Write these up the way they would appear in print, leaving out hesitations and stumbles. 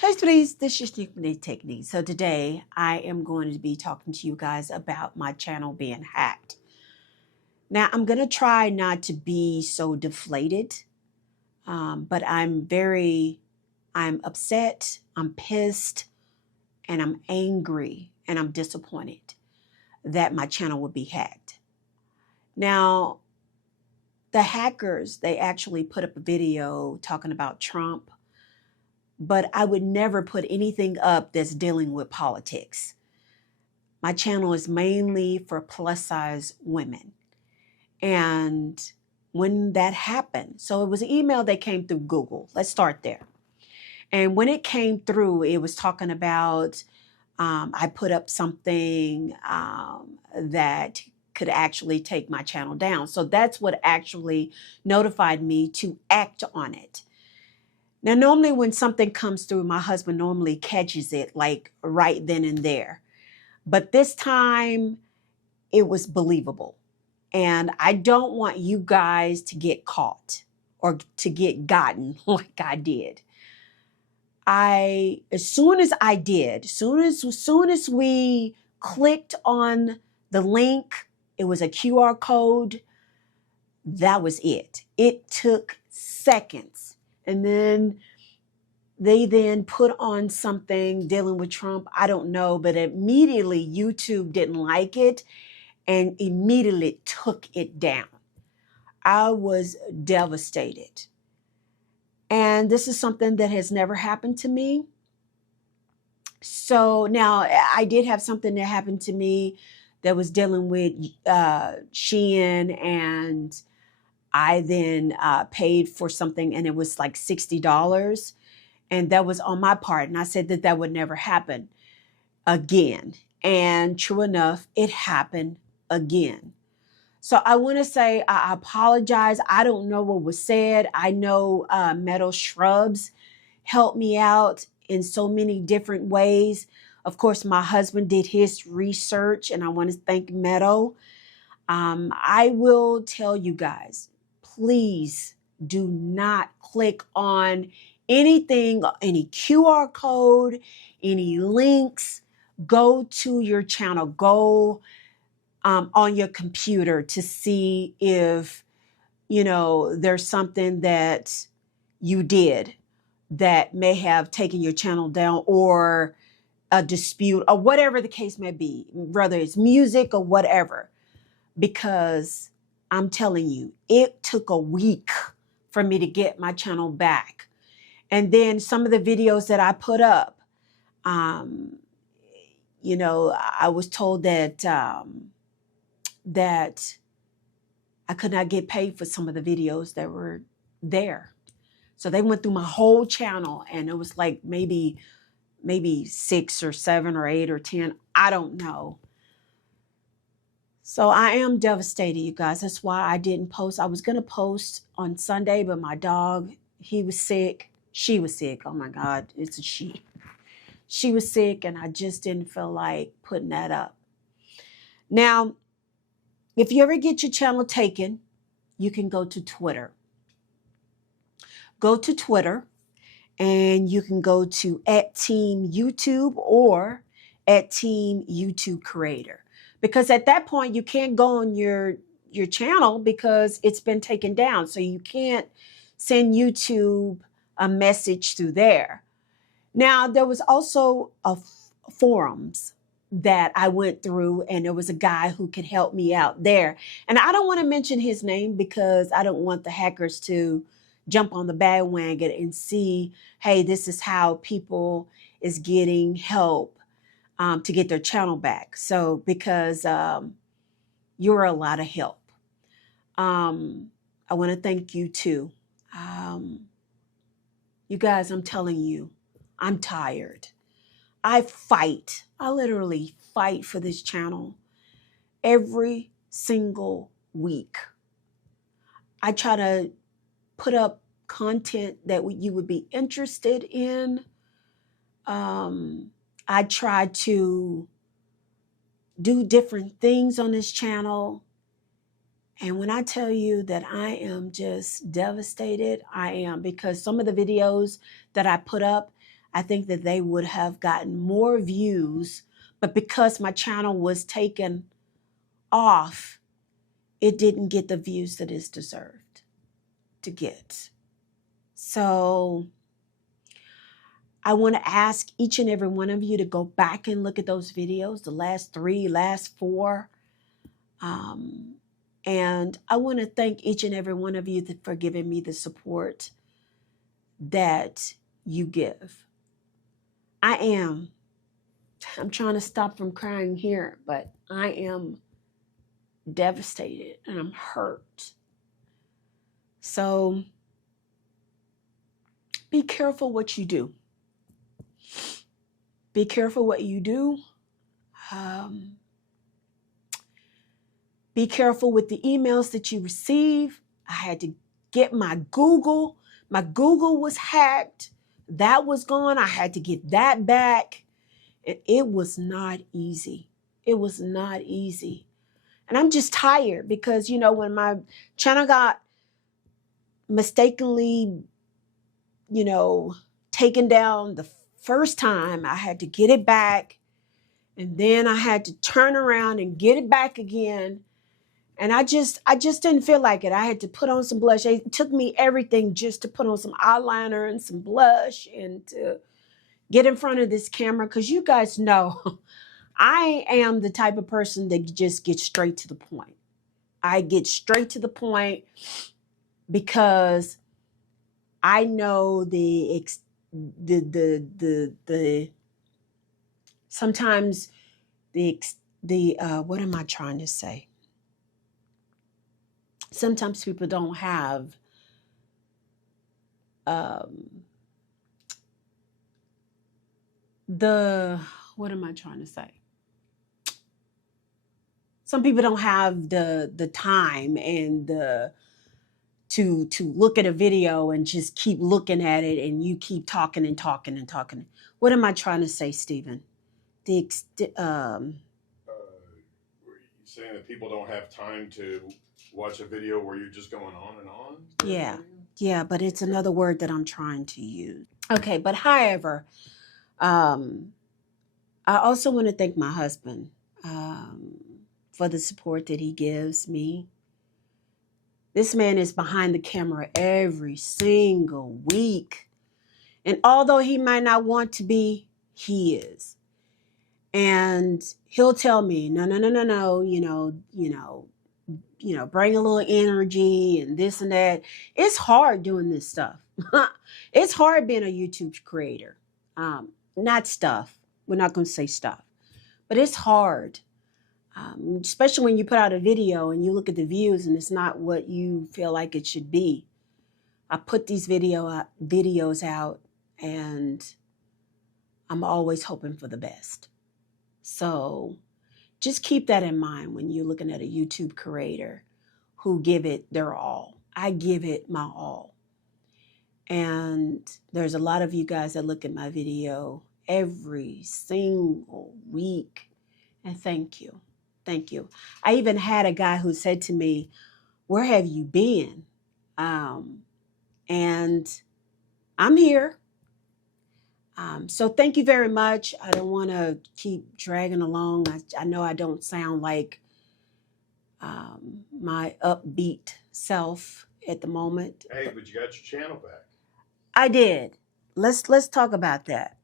Hey, please, this is niksboutique technique. So today I am going to be talking to you guys about my channel being hacked. Now I'm going to try not to be so deflated, but I'm upset, I'm pissed, and I'm angry, and I'm disappointed that my channel would be hacked. Now, the hackers, they actually put up a video talking about Trump, but I would never put anything up that's dealing with politics. My channel is mainly for plus size women. And when that happened, so it was an email that came through Google. Let's start there. And when it came through, it was talking about, I put up something that could actually take my channel down. So that's what actually notified me to act on it. Now, normally when something comes through, my husband normally catches it like right then and there. But this time it was believable. And I don't want you guys to get caught or to get gotten like I did. As soon as we clicked on the link, it was a QR code. That was it. It took seconds. And then they put on something dealing with Trump. I don't know, but immediately YouTube didn't like it and immediately took it down. I was devastated. And this is something that has never happened to me. So now I did have something that happened to me that was dealing with Shein, and I then paid for something, and it was like $60. And that was on my part. And I said that that would never happen again. And true enough, it happened again. So I want to say I apologize. I don't know what was said. I know Metal Shrubs helped me out in so many different ways. Of course, my husband did his research, and I want to thank Meadow. I will tell you guys, please do not click on anything, any QR code, any links. Go to your channel. Go on your computer to see if, there's something that you did that may have taken your channel down, or a dispute, or whatever the case may be, whether it's music or whatever. Because I'm telling you, it took a week for me to get my channel back. And then some of the videos that I put up, I was told that that I could not get paid for some of the videos that were there. So they went through my whole channel, and it was like maybe 6 or 7 or 8 or 10. I don't know. So I am devastated, you guys. That's why I didn't post. I was going to post on Sunday, but my dog, he was sick. She was sick. Oh my God, it's a she. She was sick, and I just didn't feel like putting that up. Now, if you ever get your channel taken, you can go to Twitter. Go to Twitter, and you can go to @TeamYouTube or @TeamYouTubeCreator. Because at that point, you can't go on your channel because it's been taken down. So you can't send YouTube a message through there. Now, there was also forums that I went through, and there was a guy who could help me out there. And I don't want to mention his name because I don't want the hackers to jump on the bandwagon and see, hey, this is how people is getting help to get their channel back. So because you're a lot of help. I want to thank you too. You guys, I'm telling you, I'm tired. I literally fight for this channel every single week. I try to put up content that you would be interested in. I try to do different things on this channel. And when I tell you that I am just devastated, I am, because some of the videos that I put up, I think that they would have gotten more views, but because my channel was taken off, it didn't get the views that it's deserved to get. So I want to ask each and every one of you to go back and look at those videos, the last 3, last 4. And I want to thank each and every one of you for giving me the support that you give. I'm trying to stop from crying here, but I am devastated and I'm hurt. So be careful what you do. Be careful what you do. Be careful with the emails that you receive. I had to get my Google. My Google was hacked. That was gone. I had to get that back. And it was not easy. It was not easy. And I'm just tired because, when my channel got mistakenly, taken down the first time, I had to get it back. And then I had to turn around and get it back again. And I just didn't feel like it. I had to put on some blush. It took me everything just to put on some eyeliner and some blush and to get in front of this camera. Because you guys know, I am the type of person that just gets straight to the point. I get straight to the point because I know sometimes what am I trying to say? Sometimes people don't have what am I trying to say? Some people don't have the time and to look at a video and just keep looking at it, and you keep talking and talking and talking. What am I trying to say, Stephen? You're saying that people don't have time to watch a video where you're just going on and on? Yeah, but it's another word that I'm trying to use. Okay, but however, I also want to thank my husband for the support that he gives me. This man is behind the camera every single week. And although he might not want to be, he is. And he'll tell me, no, bring a little energy and this and that. It's hard doing this stuff. It's hard being a YouTube creator. Not stuff. We're not going to say stuff. But it's hard. Especially when you put out a video and you look at the views and it's not what you feel like it should be. I put these videos out and I'm always hoping for the best. So just keep that in mind when you're looking at a YouTube creator who give it their all. I give it my all. And there's a lot of you guys that look at my video every single week. And thank you. Thank you. I even had a guy who said to me, where have you been? And I'm here. So thank you very much. I don't want to keep dragging along. I know I don't sound like my upbeat self at the moment. Hey, but you got your channel back. I did. Let's talk about that.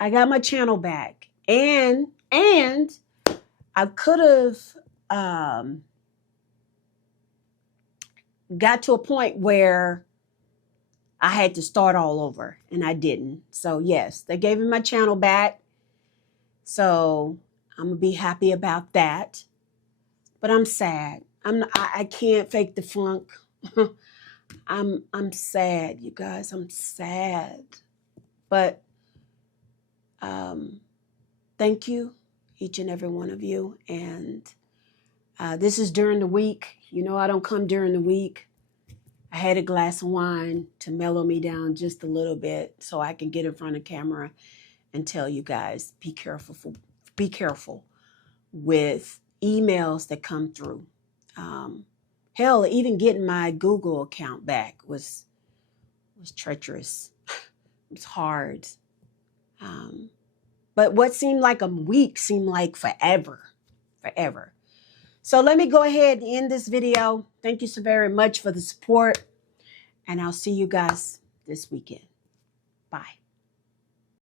I got my channel back, and I could have got to a point where I had to start all over, and I didn't. So yes, they gave me my channel back. So I'm gonna be happy about that. But I'm sad. I can't fake the funk. I'm sad, you guys. I'm sad. But thank you, each and every one of you. And this is during the week. I don't come during the week. I had a glass of wine to mellow me down just a little bit so I can get in front of camera and tell you guys, be careful with emails that come through. Hell, even getting my Google account back was treacherous. It's hard. But what seemed like a week seemed like forever. So let me go ahead and end this video. Thank you so very much for the support. And I'll see you guys this weekend. Bye.